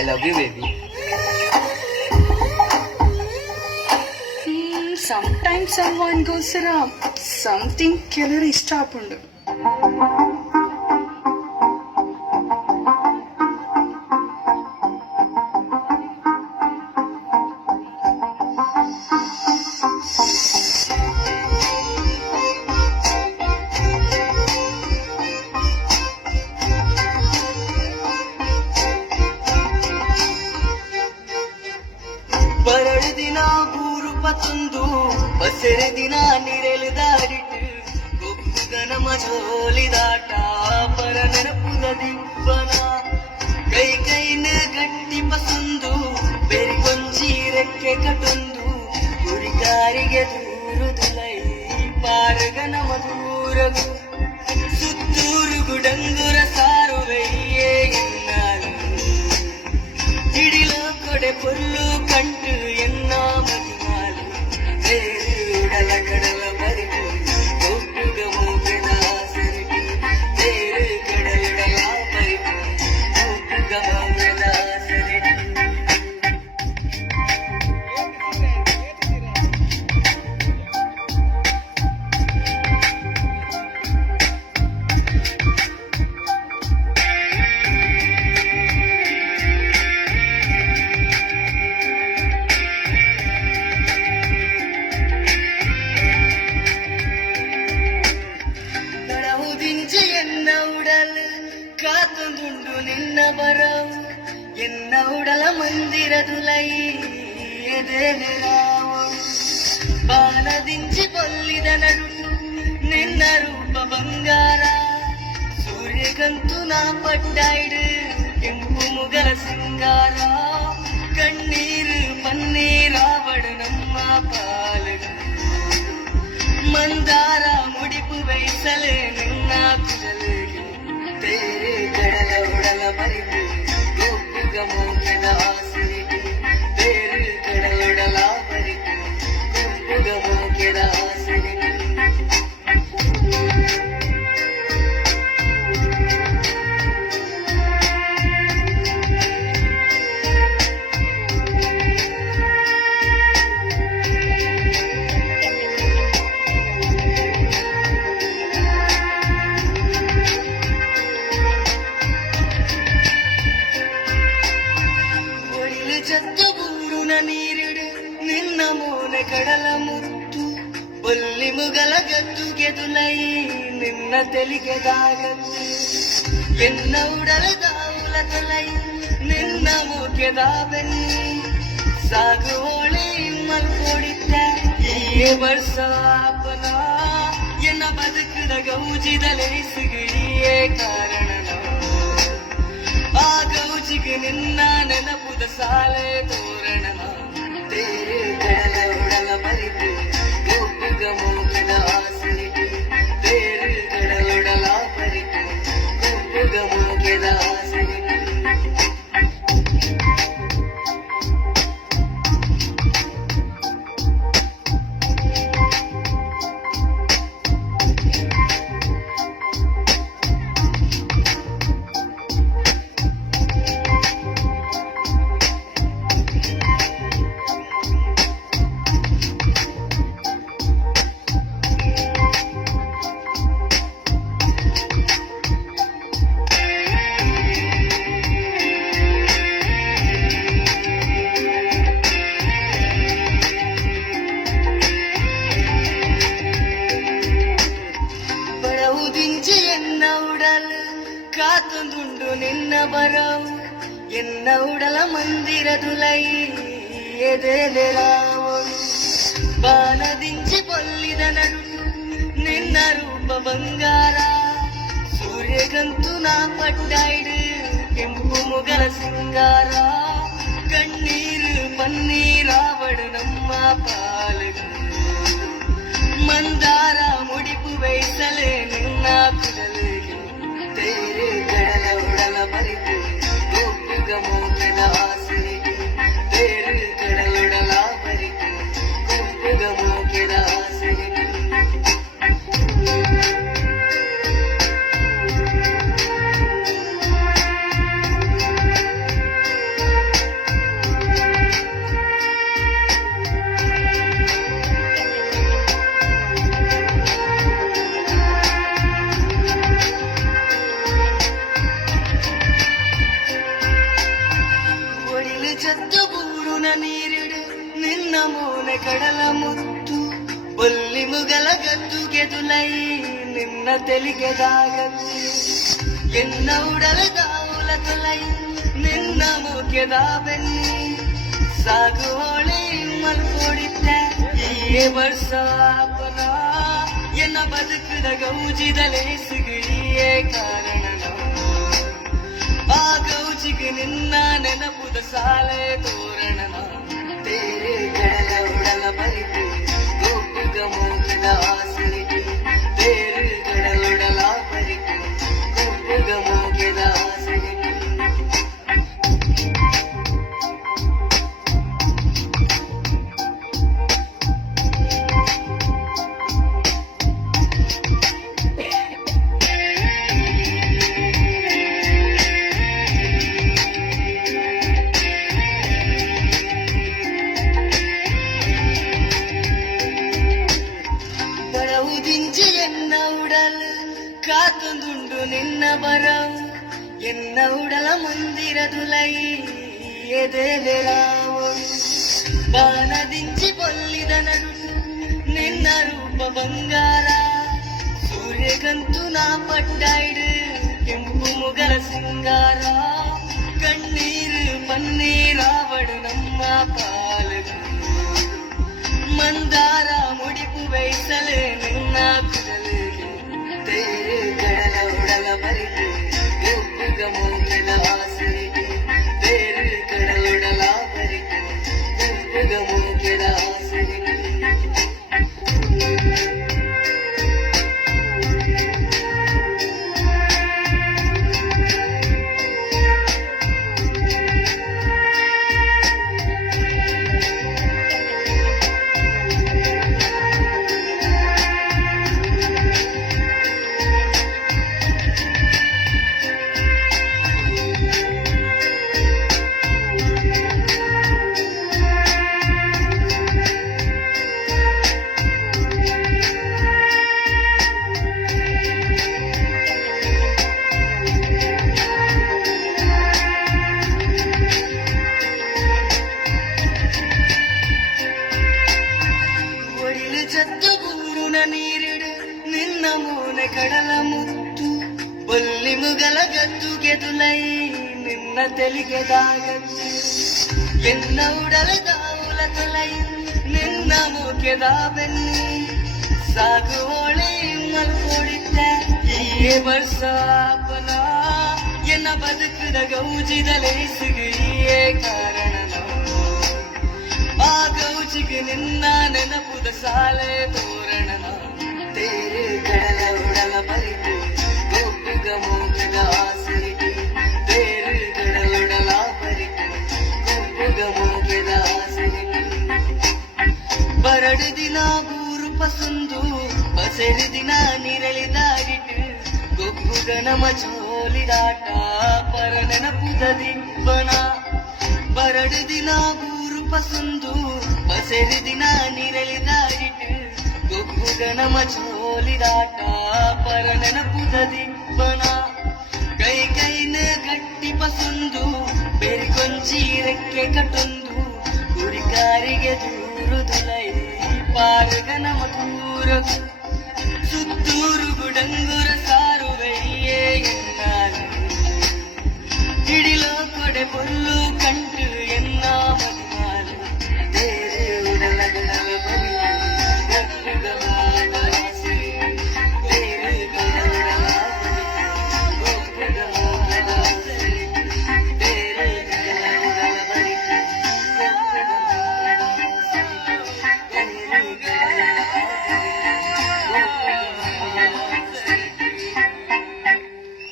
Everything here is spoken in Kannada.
I love you baby. Sometimes someone goes around something killer istapundu. ಬರಡು ದಿನ ಬೂರು ಪತ್ತೊಂದು ಬಸರೆ ದಿನ ನಿರೆಲು ದಾಡಿಟ್ಟು ಗೊಬ್ಬುಗನ ಮಜೋಲಿದಾಟ ಪರ ನೆನಪುದ ದಿಬ್ಬನ ಕೈ ಕೈನ ಗಟ್ಟಿ ಪಸಂದು ಬೆರಿ ಕೊಂಜಿ ರೆಕ್ಕೆ ಕಟೊಂದು ಗುರಿಗಾರಿಗೆ ದೂರುದುಲೈ ಪಾರಗನ ಮಧೂರಗು ಸುತ್ತೂರು ಗುಡಂಗುರ ಸಾರುವೆಯೇ ಎನ್ನಾಲು ಹಿಡಿಲು ಕೊಡೆ ಪೊಲ್ಲು ಕಂಟು ಎನ್ನ ಮದಿಮಾಲು ತೇರುಡಲ ಕಡಲ ಬರಿದು ಒಟ್ಟುಗ ಮೂಗದ ಸರಿದು ತೇರು ಕಡಲುಡಲ ಬರಿದು ಒಟ್ಟುಗ ಮೂಗದ ಸರಿದು ಎನ್ನ ಉಡಲು ಕಾತುಂದುಂಡು ನಿನ್ನ ಬರವು ಎನ್ನ ಉಡಲ ಮಂದಿರದುಲೈ ಎದೆರಾವು ಬಾನದಿಂಚಿ ಬೊಲ್ಲಿದ ನಡುಟು ನಿನ್ನ ರೂಪ ಬಂಗಾರ ಸೂರ್ಯಗಂತು ನಾ ಪಟ್ಟಾಯ್ಡು ಕೆಂಪು ಮುಗಲ ಸಿಂಗಾರ ಕಣ್ಣೀರು ಪನ್ನೀರಾವಡು ನಮ್ಮ ಪಾಲುಗಳು ಮಂದಾರ ಮುಡಿಪು ವಹಿಸಲೆ ನಿನ್ನ ಕುಜಲಿಗೆ ತೇರೆ ಕಡಲ ಉಡಲ ಮರಿದು ಗೊಪ್ಪುಗ ಮೋಗದ ಆಸರಿಗೆ ತೇರು ಕಡಲುಡಲ ಮರಿದು ಗೊಪ್ಪುಗ ಮೋಗದ ಆಸರಿಗೆ ಜತ್ತು ಬೂರುನ ನೀರಿಡು ನಿನ್ನ ಮೂನೆ ಕಡಲ ಮುತ್ತು ಬೊಲ್ಲಿ ಮುಗಲ ಗದ್ದು ಗೆದುಲೈ ನಿನ್ನ ತೆಲಿಗೆದಾಗತ್ತು ಎನ್ನ ಉಡಲ ದಾವುಲ ತೊಲೈ ನಿನ್ನ ಮೂಕೆದ ಬೆನ್ನಿ ಸಾಗುವೋಳಿ ಮಲ್ಕೊಡಿದ್ದ ಈ ವರ್ಷಾಪನ ಎನ್ನ ಬದುಕದ ಗೌಜಿದಲೇಸುಗಿಯೇ ಕಾರಣನ ಆ ಗೌಜಿಗೆ ನಿನ್ನ ನೆನಪುದ ಸಾಲೆ ತೋರಣನ ತೇರೆ ಕಡಲ ಉಡಲ ಮರಿದು ಗೊಪ್ಪುಗ ಮೋಗದ ಆಸರಿಗೆ ತೇರು ಕಡಲುಡಲ ಮರಿದು ಗೊಪ್ಪುಗ ಮೋಗದ ಆಸರಿಗೆ ಎನ್ನ ಉಡಲು ಕಾತುಂದುಂಡು ನಿನ್ನ ಬರವು ಎನ್ನ ಉಡಲ ಮಂದಿರದುಲೈ ಎದೆರಾವು ಬಾನದಿಂಚಿ ಬೊಲ್ಲಿದ ನಡುಟು ನಿನ್ನ ರೂಪ ಬಂಗಾರ ಸೂರ್ಯಗಂತು ನಾ ಪಟ್ಟಾಯ್ಡು ಕೆಂಪು ಮುಗಲ ಸಿಂಗಾರ ಕಣ್ಣೀರು ಪನ್ನೀರಾವಡು ನಮ್ಮ ಪಾಲುಗಳು ಮಂದಾರ ಮುಡಿಪು ವಹಿಸಲೆ ನಿನ್ನ ಕುಡಲಿಗೆ ತೇರೆ ಕಡಲ ಉಡಲ ಮರಿದು ಗೊಪ್ಪುಗ ಮೋಗದ ಆಸರಿಗೆ ತೇರು ಕಡಲುಡಲ ಮರಿದು ಗೊಪ್ಪುಗ ಮೋಗದ ಆಸರಿಗೆ ಮೋನೆ ಕಡಲ ಮುತ್ತು ಬೊಲ್ಲಿ ಮುಗಲ ಗದ್ದು ಗೆದುಲೈ ನಿನ್ನ ತೆಲಿಗೆದಾಗತ್ತು ಎನ್ನ ಉಡಲದಾವುಲ ತೊಲೈ ನಿನ್ನ ಮೂಕೆದ ಬೆನ್ನಿ ಸಾಗುವೋಳಿ ಮಲ್ಕೊಡಿದ್ದೆ ಈ ವರ್ಷಾಪನ ಎನ್ನ ಬದುಕದ ಗೌಜಿದ ಲೇಸುಗಿಯೇ ಕಾರಣನ ಆ ಗೌಜಿಗೆ ನಿನ್ನ ನೆನಪುದ ಸಾಲೆ ತೋರಣನ ತೇರೆ ಕಡಲ ಉಡಲ ಬರಿತು ಗೋಪುಗ ಮೋಗದ ಆಸರಿಗೆ ತೇರು ಕಡಲುಡಲ ಬರಿತು ಗೋಪುಗ ಮೋಗದ ಆಸರಿಗೆ ದಿಂಜಿ ಎನ್ನ ಉಡಲು ಕಾತುಂದುಂಡು ನಿನ್ನ ಬರ ಎನ್ನ ಉಡಲ ಮಂದಿರದುಲೈ ಎದೆಲೆರಾವಳು ಬಾನದಿಂಚಿ ಬೊಲ್ಲಿದ ನಡುಟು ನಿನ್ನ ರೂಪ ಬಂಗಾರ ಸೂರ್ಯಗಂತೂ ನಾ ಪಟ್ಟಾಯ್ಡು ಕೆಂಪು ಮುಗಲ ಸಿಂಗಾರ ಕಣ್ಣೀರು ಪನ್ನೀರಾವಡು ನಮ್ಮ ಪಾಲಕು ಮಂದಾರ ಮುಡಿಪು ಬೈಸಲೆ ನಿನ್ನ ಕುಡಲಿಗೆ ತೇರು ಕಡಲ ಉಡಲ ಬರಿತು ಗೋಪುಗ ಮೋಗದ ಆಸರಿಗೆ ತೇರು ಕಡಲುಡಲ ಬರಿತು ಗೋಪುಗ ಮೋಗದ ಆಸರಿಗೆ ನೀರಿಡು ನಿನ್ನ ಮೋನೆ ಕಡಲ ಮುತ್ತು ಬೊಲ್ಲಿ ಮುಗಲ ಗದ್ದು ಗೆದುಲೈ ನಿನ್ನ ತೆಲಿಗೆದಾಗತ್ತು ಎನ್ನ ಉಡಲದಾವುಲ ತೊಲೈ ನಿನ್ನ ಮೂಕೆದ ಬೆನ್ನಿ ಸಾಗುವೋಳಿ ಮಲ್ಕೊಡಿದ್ದೆ ಈ ವರ್ಷಾಪನ ಎನ್ನ ಬದುಕದ ಗೌಜಿದ ಲೇಸುಗಿಯೇ ಕಾರಣನ ಆ ಗೌಜಿಗೆ ನಿನ್ನ ನೆನಪುದ ಸಾಲೆ ತೋರಣನ ತೇರು ಕಡಲ ಉಡಲ ಬರಿತು ಗೋಪುಗ ಮೋಗದ ಆಸರಿಗೆ ತೇರು ಕಡಲುಡಲ ಬರಿತು ಗೋಪುಗ ಮೋಗದ ಆಸರಿಗೆ ಬರಡು ದಿನ ಗೂರು ಪಸಂದು ಬಸೆರು ದಿನ ನಿರಳಿದಾಡಿಟ್ಟು ಗೊಬ್ಬುಗ ನಮ ಚೋಲಿದಾಟ ಪರ ನೆನಪುದ ದಿಬ್ಬನ ಬರಡು ದಿನ ಪಸಂದು ಬಸೆರು ದಿನ ನಿರಳಿದಾಡಿಟ್ಟು ಗೊಬ್ಬುಗ ನಮ ಚೋಲಿದಾಟ ಪರ ನೆನಪುದ ದಿಬ್ಬನ ಕೈ ಕೈನ ಗಟ್ಟಿ ಪಸಂದು ಬೆರಿಕೊಂಚಿ ರೆಕ್ಕೆ ಕಟೊಂದು ಗುರಿಕಾರಿಗೆ ದೂರುದುಲೈ ಪಾರುಗ ನಮ ದೂರ ಸುತ್ತೂರು ಗುಡಂಗುರ ಸಾರುವೆಯೇ ಎನ್ನಾರು ಹಿಡಿಲೋ ಕೊಡೆ ಪೊಲ್ಲು